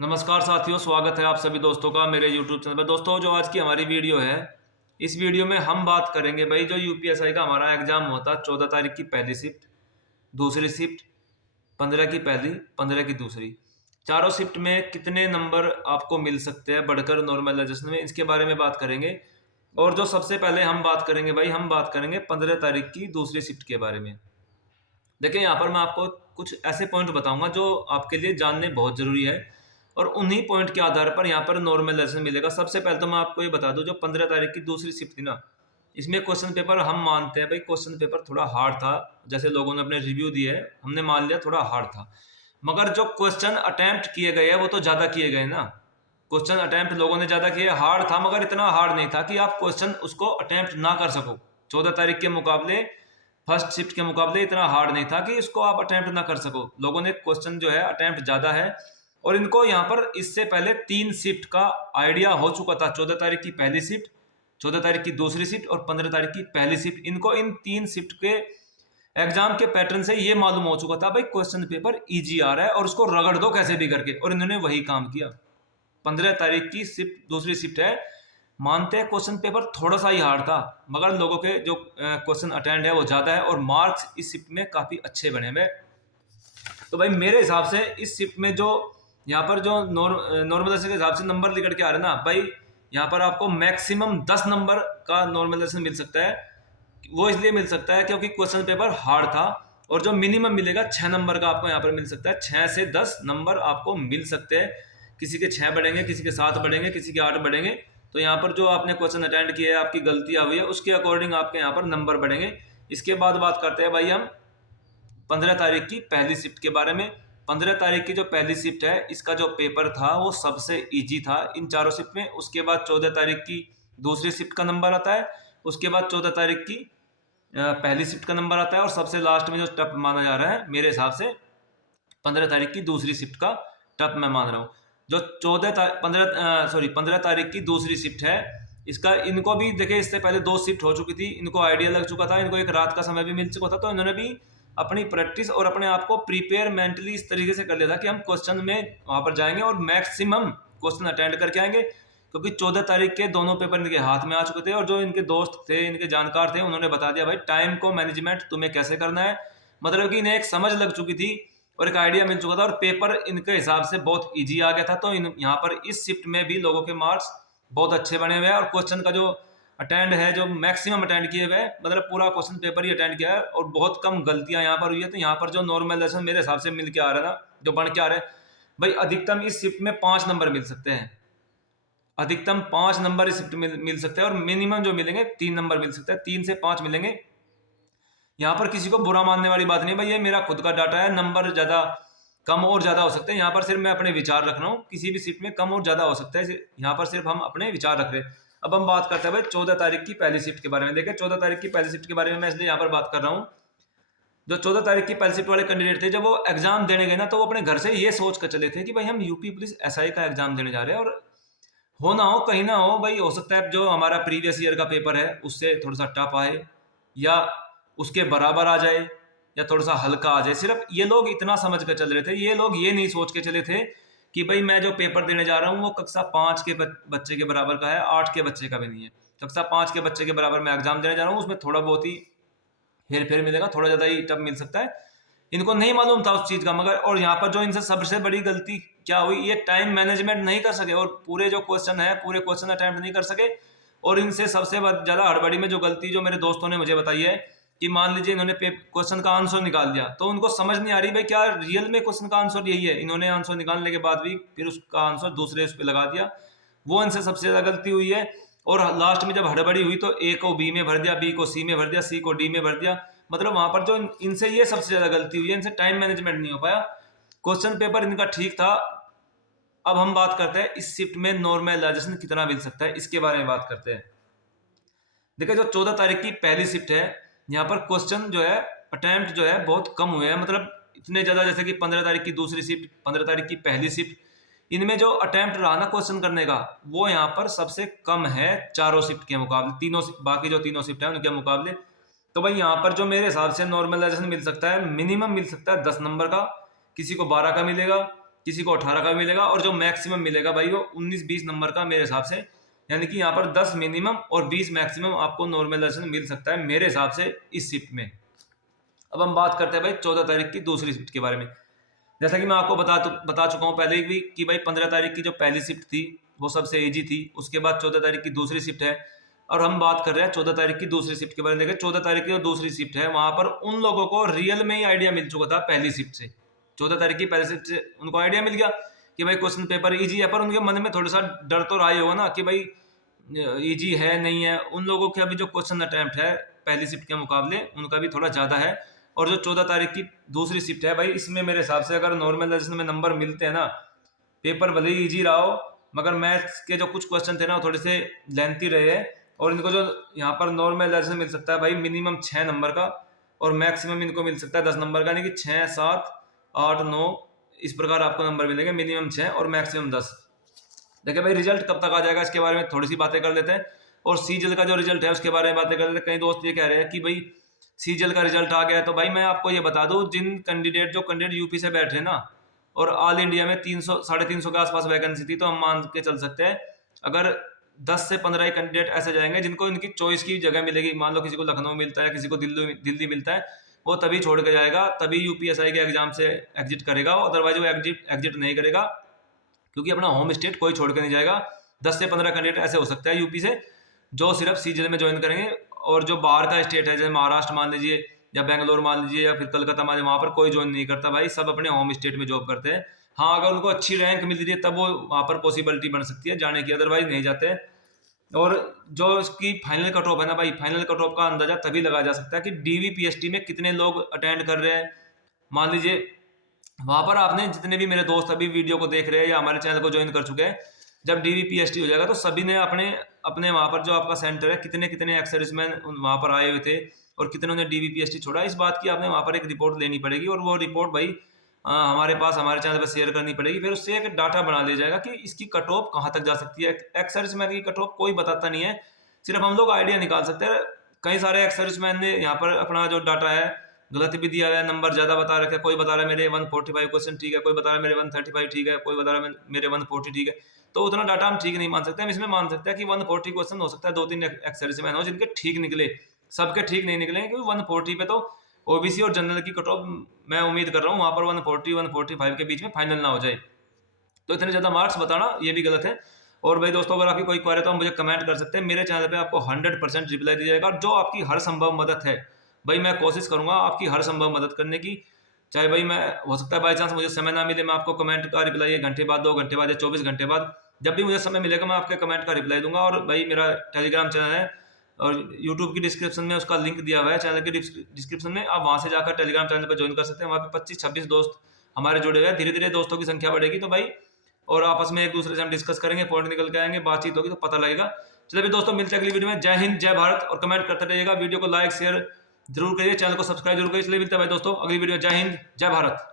नमस्कार साथियों, स्वागत है आप सभी दोस्तों का मेरे YouTube चैनल पर। दोस्तों, जो आज की हमारी वीडियो है, इस वीडियो में हम बात करेंगे भाई जो यूपीएसआई का हमारा एग्जाम होता है 14 तारीख की पहली शिफ्ट, दूसरी शिफ्ट, 15 की पहली, 15 की दूसरी, चारों शिफ्ट में कितने नंबर आपको मिल सकते हैं बढ़कर नॉर्मलाइजेशन में, इसके बारे में बात करेंगे। और जो सबसे पहले हम बात करेंगे भाई, हम बात करेंगे 15 तारीख की दूसरी शिफ्ट के बारे में। देखिए, यहाँ पर मैं आपको कुछ ऐसे पॉइंट बताऊंगा जो आपके लिए जानने बहुत जरूरी है और उन्हीं पॉइंट के आधार पर यहाँ पर नॉर्मलाइजेशन मिलेगा। सबसे पहले तो मैं आपको ये बता दूं, जो 15 तारीख की दूसरी शिफ्ट थी ना, इसमें क्वेश्चन पेपर हम मानते हैं भाई क्वेश्चन पेपर थोड़ा हार्ड था। जैसे लोगों ने अपने रिव्यू दिए है, हमने मान लिया थोड़ा हार्ड था, मगर जो क्वेश्चन अटेम्प्ट किए गए हैं वो तो ज्यादा किए गए ना। क्वेश्चन अटेम्प्ट लोगों ने ज्यादा किए, हार्ड था मगर इतना हार्ड नहीं था कि आप क्वेश्चन उसको अटेम्प्ट ना कर सको। 14 तारीख के मुकाबले, फर्स्ट शिफ्ट के मुकाबले इतना हार्ड नहीं था कि इसको आप अटेम्प्ट ना कर सको। लोगों ने क्वेश्चन जो है अटेम्प्ट ज्यादा है और इनको यहाँ पर इससे पहले 3 शिफ्ट का आइडिया हो चुका था। 14 तारीख की पहली शिफ्ट, 14 तारीख की दूसरी शिफ्ट और 15 तारीख की पहली शिफ्ट, इनको इन 3 शिफ्ट के एग्जाम के पैटर्न से ये मालूम हो चुका था भाई क्वेश्चन पेपर इजी आ रहा है और उसको रगड़ दो कैसे भी करके, और इन्होंने वही काम किया। 15 तारीख की शिफ्ट, दूसरी शिफ्ट है, मानते हैं क्वेश्चन पेपर थोड़ा सा ही हार्ड था, मगर लोगों के जो क्वेश्चन अटेंड है वो ज्यादा है और मार्क्स इस शिफ्ट में काफी अच्छे बने हुए। तो भाई मेरे हिसाब से इस शिफ्ट में जो यहाँ पर जो नॉर्मलाइजेशन के हिसाब से नंबर निकल के आ रहे हैं ना भाई, यहाँ पर आपको मैक्सिमम 10 नंबर का नॉर्मलाइजेशन मिल सकता है। वो इसलिए मिल सकता है क्योंकि क्वेश्चन पेपर हार्ड था, और जो मिनिमम मिलेगा 6 नंबर का आपको यहाँ पर मिल सकता है। 6 से 10 नंबर आपको मिल सकते हैं। किसी के 6 बढ़ेंगे, किसी के 7 बढ़ेंगे, किसी के 8 बढ़ेंगे। तो यहाँ पर जो आपने क्वेश्चन अटेंड किया है, आपकी गलतियां हुई है, उसके अकॉर्डिंग आपके यहाँ पर नंबर बढ़ेंगे। इसके बाद बात करते हैं भाई हम 15 तारीख की पहली शिफ्ट के बारे में। 15 तारीख की जो पहली शिफ्ट है, इसका जो पेपर था वो सबसे इजी था इन चारों शिफ्ट में। उसके बाद 14 तारीख की दूसरी शिफ्ट का नंबर आता है, उसके बाद 14 तारीख की पहली शिफ्ट का नंबर आता है, और सबसे लास्ट में जो टफ माना जा रहा है मेरे हिसाब से 15 तारीख की दूसरी शिफ्ट का टफ मैं मान रहा हूँ। जो 15 तारीख की दूसरी शिफ्ट है, इसका इनको भी देखिए, इससे पहले 2 शिफ्ट हो चुकी थी, इनको आइडिया लग चुका था, इनको एक रात का समय भी मिल चुका था। तो इन्होंने भी अपनी प्रैक्टिस और अपने आप को प्रिपेयर मेंटली इस तरीके से कर लिया था कि हम क्वेश्चन में वहां पर जाएंगे और मैक्सिमम क्वेश्चन अटेंड करके आएंगे, क्योंकि 14 तारीख के दोनों पेपर इनके हाथ में आ चुके थे। और जो इनके दोस्त थे, इनके जानकार थे, उन्होंने बता दिया भाई टाइम को मैनेजमेंट तुम्हें कैसे करना है। मतलब कि इन्हें एक समझ लग चुकी थी और एक आइडिया मिल चुका था, और पेपर इनके हिसाब से बहुत इजी आ गया था। तो यहाँ पर इस शिफ्ट में भी लोगों के मार्क्स बहुत अच्छे बने हुए हैं, और क्वेश्चन का जो अटेंड है, जो मैक्सिमम अटेंड किए हुए, मतलब पूरा क्वेश्चन पेपर ही अटेंड किया है, और बहुत कम गलतियां यहाँ पर हुई है। तो यहाँ पर जो नॉर्मलाइजेशन मेरे हिसाब से मिल के आ रहा है ना, जो बन के आ रहा है भाई, अधिकतम इस शिफ्ट में 5 नंबर मिल सकते हैं। अधिकतम 5 नंबर इस शिफ्ट में मिल सकते हैं, और मिनिमम जो मिलेंगे 3 नंबर मिल सकते हैं, 3 से 5 मिलेंगे। यहाँ पर किसी को बुरा मानने वाली बात नहीं भाई, ये मेरा खुद का डाटा है, नंबर ज्यादा कम और ज्यादा हो सकते हैं। यहाँ पर सिर्फ मैं अपने विचार रख रहा हूँ, किसी भी सीट में कम और ज्यादा हो सकता है, यहाँ पर सिर्फ हम अपने विचार रख रहे हैं। अब हम बात करते हैं भाई 14 तारीख की पहली शिफ्ट के बारे में। देखिए, 14 तारीख की पहली शिफ्ट के बारे में मैं इसलिए यहाँ पर बात कर रहा हूँ, जो 14 तारीख की पहली शिफ्ट वाले कैंडिडेट थे, जब वो एग्जाम देने गए ना, तो वो अपने घर से ये सोच कर चले थे कि भाई हम यूपी पुलिस एसआई का एग्जाम देने जा रहे हैं, और हो ना हो कहीं ना हो भाई, हो सकता है जो हमारा प्रीवियस ईयर का पेपर है उससे थोड़ा सा टफ आए, या उसके बराबर आ जाए, या थोड़ा सा हल्का आ जाए। सिर्फ ये लोग इतना समझ कर चल रहे थे, ये लोग ये नहीं सोच के चले थे कि भाई मैं जो पेपर देने जा रहा हूँ वो कक्षा 5 के बच्चे के बराबर का है, 8 के बच्चे का भी नहीं है। कक्षा 5 के बच्चे के बराबर मैं एग्जाम देने जा रहा हूँ, उसमें थोड़ा बहुत ही हेर फेर मिलेगा, थोड़ा ज्यादा ही टफ मिल सकता है। इनको नहीं मालूम था उस चीज का, मगर और यहाँ पर जो इनसे सबसे बड़ी गलती क्या हुई, ये टाइम मैनेजमेंट नहीं कर सके, और पूरे जो क्वेश्चन है पूरे क्वेश्चन अटेम्प्ट नहीं कर सके। और इनसे सबसे ज्यादा हड़बड़ी में जो गलती जो मेरे दोस्तों ने मुझे बताई है, कि मान लीजिए इन्होंने क्वेश्चन का आंसर निकाल दिया, तो उनको समझ नहीं आ रही भाई क्या रियल में क्वेश्चन का आंसर यही है। इन्होंने आंसर निकालने के बाद भी फिर उसका आंसर दूसरे उस पर लगा दिया, वो इनसे सबसे ज्यादा गलती हुई है। और लास्ट में जब हड़बड़ी हुई तो ए को बी में भर दिया, बी को सी में भर दिया, सी को डी में भर दिया। मतलब वहां पर जो इनसे ये सबसे ज्यादा गलती हुई है, इनसे टाइम मैनेजमेंट नहीं हो पाया। क्वेश्चन पेपर इनका ठीक था। अब हम बात करते हैं इस शिफ्ट में नॉर्मलाइजेशन कितना मिल सकता है, इसके बारे में बात करते हैं। देखिए, जो 14 तारीख की पहली शिफ्ट है, यहाँ पर क्वेश्चन जो है अटेम्प्ट जो है बहुत कम हुए हैं, मतलब इतने ज्यादा जैसे कि 15 तारीख की दूसरी शिफ्ट, 15 तारीख की पहली शिफ्ट, इनमें जो अटेम्प्ट रहा ना क्वेश्चन करने का, वो यहाँ पर सबसे कम है चारों शिफ्ट के मुकाबले, तीनों बाकी जो तीनों शिफ्ट है उनके मुकाबले। तो भाई यहाँ पर जो मेरे हिसाब से नॉर्मलाइजेशन मिल सकता है, मिनिमम मिल सकता है 10 नंबर का, किसी को 12 का मिलेगा, किसी को 18 का मिलेगा, और जो मैक्सिमम मिलेगा भाई वो 19-20 नंबर का मेरे हिसाब से, यानी कि यहाँ पर 10 मिनिमम और 20 मैक्सिमम आपको नॉर्मल दर्शन मिल सकता है मेरे हिसाब से इस शिफ्ट में। अब हम बात करते हैं भाई 14 तारीख की दूसरी शिफ्ट के बारे में। जैसा कि मैं आपको बता चुका हूँ पहले भी कि भाई 15 तारीख की जो पहली शिफ्ट थी वो सबसे इजी थी, उसके बाद 14 तारीख की दूसरी शिफ्ट है, और हम बात कर रहे हैं 14 तारीख की दूसरी शिफ्ट के बारे में। देखिए 14 तारीख की जो दूसरी शिफ्ट है वहां पर उन लोगों को रियल में ही आइडिया मिल चुका था पहली शिफ्ट से। 14 तारीख की पहली शिफ्ट से उनको आइडिया मिल गया कि भाई क्वेश्चन पेपर इजी है, पर उनके मन में थोड़ा सा डर तो रहा ही होगा ना कि भाई इजी है नहीं है। उन लोगों के अभी जो क्वेश्चन अटेम्प्ट है पहली शिफ्ट के मुकाबले उनका भी थोड़ा ज़्यादा है। और जो 14 तारीख की दूसरी शिफ्ट है भाई, इसमें मेरे हिसाब से अगर नॉर्मल दर्शन में नंबर मिलते हैं ना, पेपर भले ही ईजी रहा हो मगर मैथ्स के जो कुछ क्वेश्चन थे ना वो थोड़े से लेंथी रहे हैं, और इनको जो यहाँ पर नॉर्मल दर्शन मिल सकता है भाई मिनिमम 6 नंबर का, और मैक्सिमम इनको मिल सकता है 10 नंबर का, यानी कि 6, 7, 8, 9 इस प्रकार आपको नंबर मिलेंगे, मिनिमम 6 और मैक्सिमम 10। देखिए भाई रिजल्ट कब तक आ जाएगा इसके बारे में थोड़ी सी बातें कर लेते हैं, और सीजल का जो रिजल्ट है उसके बारे में बातें कर लेते हैं। कई दोस्त ये कह रहे हैं कि भाई सीजल का रिजल्ट आ गया है, तो भाई मैं आपको ये बता दूं जो कैंडिडेट यूपी से बैठे हैं ना, और ऑल इंडिया में 300 350 के आसपास वैकेंसी थी, तो हम मान के चल सकते हैं अगर 10 से 15 ही कैंडिडेट ऐसे जाएंगे जिनको इनकी चॉइस की जगह मिलेगी। मान लो किसी को लखनऊ मिलता है, किसी को दिल्ली मिलता है, वो तभी छोड़ के जाएगा, तभी यूपीएसआई के एग्जाम से एग्जिट करेगा, अदरवाइज वो एग्जिट नहीं करेगा, क्योंकि अपना होम स्टेट कोई छोड़ के नहीं जाएगा। 10 से 15 कैंडिडेट ऐसे हो सकता है यूपी से जो सिर्फ सीजल में ज्वाइन करेंगे, और जो बाहर का स्टेट है जैसे महाराष्ट्र मान लीजिए या बेंगलोर मान लीजिए या फिर कलकत्ता मान लीजिए, वहां पर कोई ज्वाइन नहीं करता भाई, सब अपने होम स्टेट में जॉब करते हैं। हाँ अगर उनको अच्छी रैंक मिल रही है तब वो वहां पर पॉसिबिलिटी बन सकती है जाने की, अदरवाइज नहीं जाते। और जो इसकी फाइनल कट ऑफ है ना भाई, फाइनल कट ऑफ का अंदाजा तभी लगाया जा सकता है कि डीवीपीएसटी में कितने लोग अटेंड कर रहे हैं। मान लीजिए वहां पर आपने जितने भी मेरे दोस्त अभी वीडियो को देख रहे हैं या हमारे चैनल को ज्वाइन कर चुके हैं, जब डीवीपीएसटी हो जाएगा तो सभी ने अपने अपने वहां पर जो आपका सेंटर है कितने कितने एक्स सर्विसमैन वहां पर आए हुए थे और कितने ने डीवीपीएसटी छोड़ा, इस बात की आपने वहां पर एक रिपोर्ट लेनी पड़ेगी, और वो रिपोर्ट भाई हमारे पास हमारे चैनल पर शेयर करनी पड़ेगी। फिर उससे एक डाटा बना लिया जाएगा कि इसकी कट ऑफ कहाँ तक जा सकती है। एक्स सर्विसमैन की कट ऑफ कोई बताता नहीं है, सिर्फ हम लोग आइडिया निकाल सकते हैं। कई सारे एक्स सर्विसमैन ने यहाँ पर अपना जो डाटा है गलत भी दिया है, नंबर ज्यादा बता रखे, कोई बता रहा है मेरे 145 क्वेश्चन ठीक है, कोई बता रहा है मेरे 135 ठीक है, कोई बता रहा है मेरे 140 ठीक है। तो उतना डाटा हम ठीक नहीं मान सकते। हम इसमें मान सकते हैं कि 140 क्वेश्चन हो सकता है 2-3 एक्स सर्विसमैन हो जिनके ठीक निकले, सबके ठीक नहीं निकले, क्योंकि 140 पे तो ओबीसी और जनरल की कट ऑफ मैं उम्मीद कर रहा हूँ वहां पर 140-145 के बीच में फाइनल ना हो जाए, तो इतने ज्यादा मार्क्स बताना ये भी गलत है। और भाई दोस्तों अगर आपकी कोई क्वेरी तो आप मुझे कमेंट कर सकते हैं, मेरे चैनल पे आपको 100% रिप्लाई दिया जाएगा, जो आपकी हर संभव मदद है भाई मैं कोशिश करूंगा आपकी हर संभव मदद करने की। चाहे भाई मैं हो सकता है बाई चांस मुझे समय ना मिले, मैं आपको कमेंट का रिप्लाई 1 घंटे बाद, 2 घंटे बाद या 24 घंटे बाद, जब भी मुझे समय मिलेगा मैं आपके कमेंट का रिप्लाई दूंगा। और भाई मेरा टेलीग्राम चैनल है और यूट्यूब की डिस्क्रिप्शन में उसका लिंक दिया हुआ है, चैनल की डिस्क्रिप्शन में, आप वहां से जाकर टेलीग्राम चैनल पर ज्वाइन कर सकते हैं। वहाँ पे 25-26 दोस्त हमारे जुड़े हुए हैं, धीरे धीरे दोस्तों की संख्या बढ़ेगी तो भाई और आपस में एक दूसरे से हम डिस्कस करेंगे, पॉइंट निकल के आएंगे, बातचीत होगी तो पता लगेगा। चलिए भाई दोस्तों मिलते हैं अगली वीडियो में। जय हिंद जय भारत, और कमेंट करते रहिएगा, वीडियो को लाइक शेयर जरूर करिए, चैनल को सब्सक्राइब जरूर करिए। चलिए मिलते हैं भाई दोस्तों अगली वीडियो में। जय हिंद जय भारत।